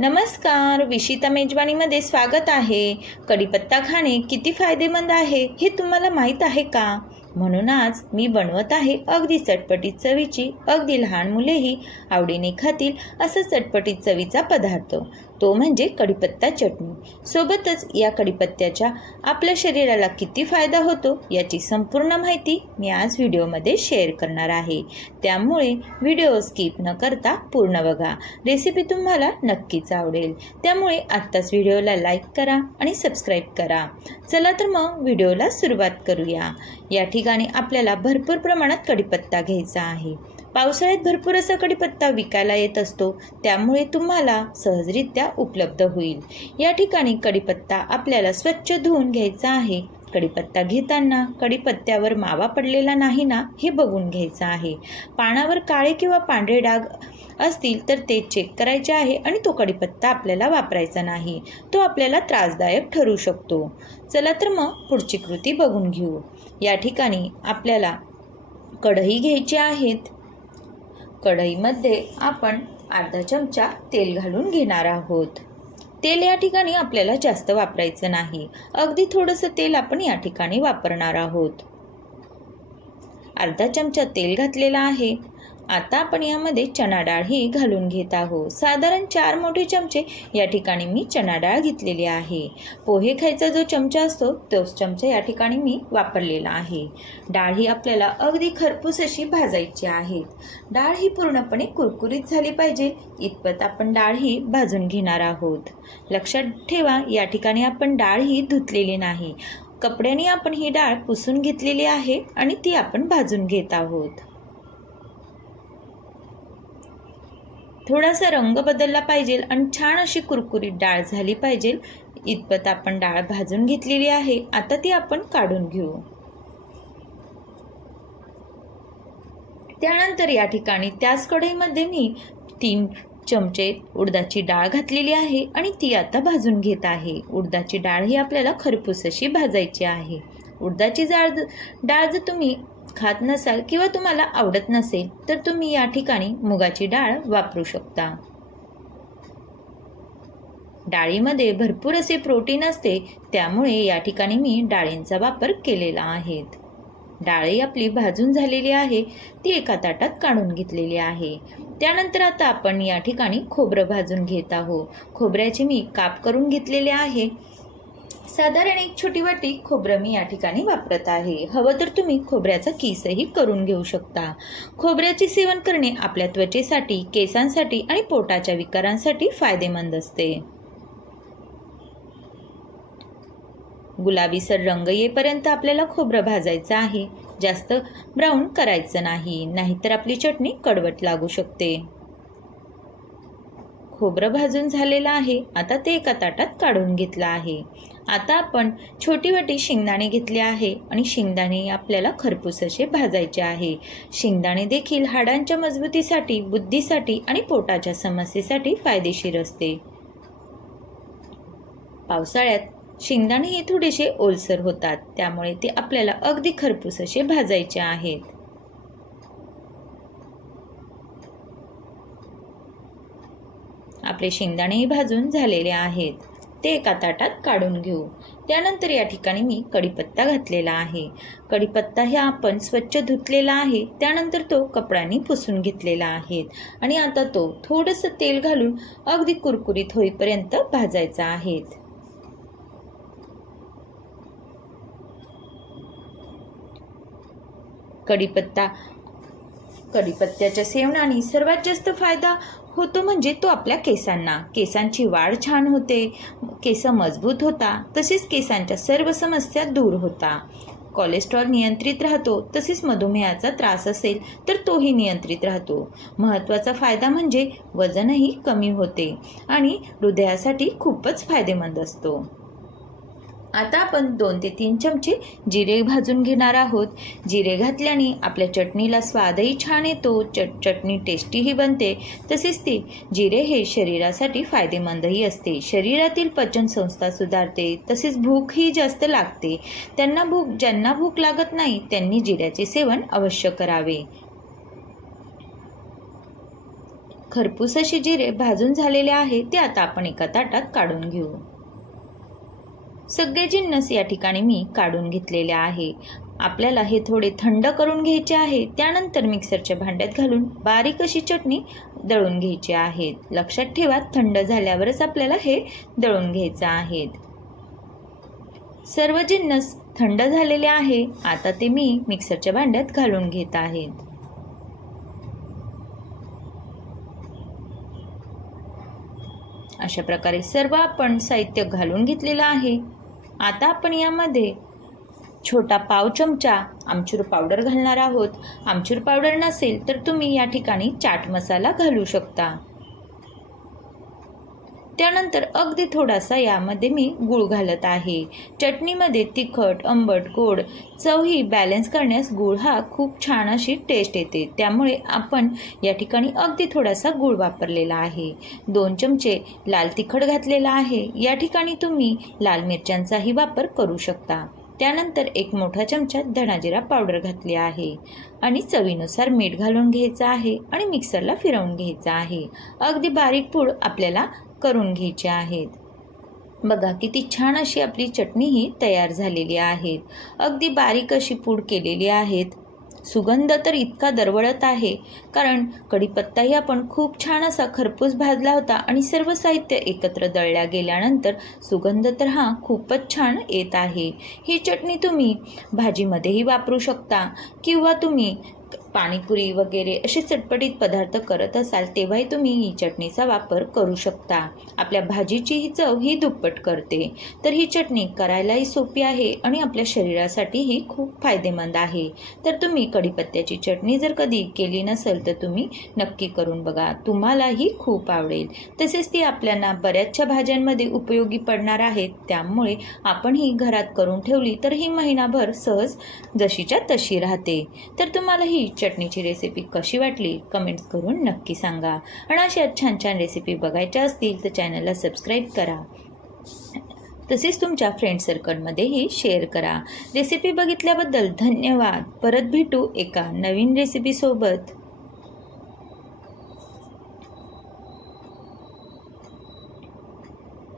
नमस्कार विशिता मेजवानीमध्ये स्वागत आहे. कढीपत्ता खाणे किती फायदेमंद आहे हे तुम्हाला माहीत आहे का? म्हणून आज मी बनवत आहे अगदी चटपटीत चवीची अगदी लहान मुलेही आवडीने खातील असं चटपटीत चवीचा पदार्थ. तो म्हणजे कढीपत्ता चटणी. सोबतच या कढीपत्त्याच्या आपल्या शरीराला किती फायदा होतो याची संपूर्ण माहिती मी आज व्हिडिओमध्ये शेअर करणार आहे. त्यामुळे व्हिडिओ स्किप न करता पूर्ण बघा. रेसिपी तुम्हाला नक्कीच आवडेल. त्यामुळे आत्ताच व्हिडिओला लाईक करा आणि सबस्क्राईब करा. चला तर मग व्हिडिओला सुरुवात करूया. या ठिकाणी आपल्याला भरपूर प्रमाणात कढीपत्ता घ्यायचा आहे. पावसाळ्यात भरपूर असा कढीपत्ता विकायला येत असतो. त्यामुळे तुम्हाला सहजरित्या उपलब्ध होईल. या ठिकाणी कडीपत्ता आपल्याला स्वच्छ धुवून घ्यायचा आहे. कढीपत्ता घेताना कढीपत्त्यावर मावा पडलेला नाही ना हे बघून घ्यायचं आहे. पानावर काळे किंवा पांढरे डाग असतील तर ते चेक करायचे आहे आणि तो कढीपत्ता आपल्याला वापरायचा नाही. तो आपल्याला त्रासदायक ठरू शकतो. चला तर मग पुढची कृती बघून घेऊ. या ठिकाणी आपल्याला कढई घ्यायची आहेत. कढईमध्ये आपण अर्धा चमचा तेल घालून घेणार आहोत. तेल या ठिकाणी आपल्याला जास्त वापरायचं नाही. अगदी थोडंसं तेल आपण या ठिकाणी वापरणार आहोत. अर्धा चमचा तेल घातलेला आहे. आता आपण यामध्ये चणा डाळही घालून घेत आहोत. साधारण चार मोठे चमचे या ठिकाणी मी चणा डाळ घेतलेली आहे. पोहे खायचा जो चमचा असतो तोच चमचा या ठिकाणी मी वापरलेला आहे. डाळ ही आपल्याला अगदी खरपूस अशी भाजायची आहे. डाळ ही पूर्णपणे कुरकुरीत झाली पाहिजे. इतपत आपण डाळ ही भाजून घेणार आहोत. लक्षात ठेवा या ठिकाणी आपण डाळ ही धुतलेली नाही. कपड्याने आपण ही डाळ पुसून घेतलेली आहे आणि ती आपण भाजून घेत आहोत. थोडासा रंग बदलला पाहिजे आणि छान अशी कुरकुरीत डाळ झाली पाहिजे. इतपत आपण डाळ भाजून घेतलेली आहे. आता ती आपण काढून घेऊ. त्यानंतर या ठिकाणी त्याच कढईमध्ये मी तीन चमचे उडदाची डाळ घातलेली आहे आणि ती आता भाजून घेत आहे. उडदाची डाळ ही आपल्याला खरपूस अशी भाजायची आहे. उडदाची जाळ डाळ जर तुम्ही खात नसाल किंवा तुम्हाला आवडत नसेल तर तुम्ही या ठिकाणी मुगाची डाळ वापरू शकता. डाळीमध्ये भरपूर असे प्रोटीन असते त्यामुळे या ठिकाणी मी डाळींचा वापर केलेला आहे. डाळी आपली भाजून झालेली आहे ती एका ताटात काढून घेतलेली आहे. त्यानंतर आता आपण या ठिकाणी खोबरं भाजून घेत आहोत. खोबऱ्याचे मी काप करून घेतलेले आहे. साधारण एक छोटी वाटी खोबरं मी या ठिकाणी वापरत आहे. हवं तर तुम्ही खोबऱ्याचा किसही करून घेऊ शकता. खोबऱ्याचे सेवन करणे आपल्या त्वचेसाठी केसांसाठी आणि पोटाच्या विकारांसाठी फायदेमंद असते. गुलाबीसर रंग येईपर्यंत आपल्याला खोबरं भाजायचं आहे. जास्त ब्राऊन करायचं नाही. नाहीतर आपली चटणी कडवट लागू शकते. खोबरं भाजून झालेलं आहे. आता ते एका ताटात काढून घेतलं आहे. आता आपण छोटी वाटी शेंगदाणे घेतले आहे आणि शेंगदाणे आपल्याला खरपूस असे भाजायचे आहे. शेंगदाणे देखील हाडांच्या मजबूतीसाठी बुद्धीसाठी आणि पोटाच्या समस्येसाठी फायदेशीर असते. पावसाळ्यात शेंगदाणे हे थोडेसे ओलसर होतात. त्यामुळे ते आपल्याला अगदी खरपूस असे भाजायचे आहेत. आपले शेंगदाणेही भाजून झालेले आहेत. ते एका ताटात काढून घेऊ. त्यानंतर या ठिकाणी मी कढीपत्ता घातलेला आहे. कढीपत्ता हे आपण स्वच्छ धुतलेला आहे. त्यानंतर तो कपड्यांनी पुसून घेतलेला आहे आणि आता तो थोडंसं तेल घालून अगदी कुरकुरीत होईपर्यंत भाजायचा आहे. कढीपत्ता कढीपत्त्याच्या सेवनाने सर्वात जास्त फायदा होतो म्हणजे तो आपल्या केसांना. केसांची वाढ छान होते. केस मजबूत होता. तसेच केसांच्या सर्व समस्या दूर होता. कोलेस्ट्रॉल नियंत्रित राहतो तसेच मधुमेहाचा त्रास असेल तर तोही नियंत्रित राहतो. महत्त्वाचा फायदा म्हणजे वजनही कमी होते आणि हृदयासाठी खूपच फायदेमंद असतो. आता आपण दोन ते तीन चमचे जिरे भाजून घेणार आहोत. जिरे घातल्याने आपल्या चटणीला स्वादही छान येतो चट चटणी टेस्टीही बनते. तसेच ते जिरे हे शरीरासाठी फायदेमंदही असते. शरीरातील पचनसंस्था सुधारते तसेच भूकही जास्त लागते. त्यांना भूक ज्यांना भूक लागत नाही त्यांनी जिऱ्याचे सेवन अवश्य करावे. खरपूस असे जिरे भाजून झालेले आहे ते आता आपण एका ताटात काढून घेऊ. सगळे जिन्नस या ठिकाणी मी काढून घेतलेले आहे. आपल्याला हे थोडे थंड करून घ्यायचे आहे. त्यानंतर मिक्सरच्या भांड्यात घालून बारीक अशी चटणी दळून घ्यायची आहे. लक्षात ठेवा थंड झाल्यावरच आपल्याला हे दळून घ्यायचं आहे. सर्व जिन्नस थंड झालेले आहे. आता ते मी मिक्सरच्या भांड्यात घालून घेत आहेत अशा प्रकारे सर्व आपण साहित्य घालून घेतलेलं आहे. आता आपण यामध्ये छोटा पाव चमचा आमचूर पावडर घालणार आहोत. आमचूर पावडर नसेल तर तुम्ही या ठिकाणी चाट मसाला घालू शकता. त्यानंतर अगदी थोडासा यामध्ये मी गूळ घालत आहे. चटणीमध्ये तिखट आंबट गोड चव ही बॅलन्स करण्यास गूळ हा खूप छान अशी टेस्ट येते. त्यामुळे आपण या ठिकाणी अगदी थोडासा गूळ वापरलेला आहे. दोन चमचे लाल तिखट घातलेला आहे. या ठिकाणी तुम्ही लाल मिरच्यांचाही वापर करू शकता. त्यानंतर एक मोठा चमचा धणाजिरा पावडर घातली आहे. आणि चवीनुसार मीठ घालून घ्यायचं आहे आणि मिक्सरला फिरवून घ्यायचं आहे. अगदी बारीक पूड आपल्याला करून घ्यायचे आहेत. बघा किती छान अशी आपली चटणी ही तयार झालेली आहे अगदी बारीक अशी पूड केलेली आहेत. सुगंध तर इतका दरवळत आहे कारण कढीपत्ताही आपण खूप छान असा खरपूस भाजला होता आणि सर्व साहित्य एकत्र दळल्या गेल्यानंतर सुगंध तर हा खूपच छान येत आहे. ही चटणी तुम्ही भाजीमध्येही वापरू शकता किंवा तुम्ही पाणीपुरी वगैरे असे चटपटीत पदार्थ करत असाल तेव्हाही तुम्ही ही चटणीचा वापर करू शकता. आपल्या भाजीची ही चव ही दुप्पट करते. तर ही चटणी करायलाही सोपी आहे आणि आपल्या शरीरासाठीही खूप फायदेमंद आहे. तर तुम्ही कढीपत्त्याची चटणी जर कधी केली नसेल तर तुम्ही नक्की करून बघा. तुम्हालाही खूप आवडेल. तसेच ती आपल्याला बऱ्याचशा भाज्यांमध्ये उपयोगी पडणार आहेत. त्यामुळे आपण ही घरात करून ठेवली तर ही महिनाभर सहज जशीच्या तशी राहते. तर तुम्हाला ही चटणीची रेसिपी कशी वाटली कमेंट्स करून नक्की सांगा. आणि अशा छान छान रेसिपी बघायच्या असतील तर चॅनलला सबस्क्राईब करा. तसेच तुमच्या फ्रेंड सर्कलमध्येही शेअर करा. रेसिपी बघितल्याबद्दल धन्यवाद. परत भेटू एका नवीन रेसिपीसोबत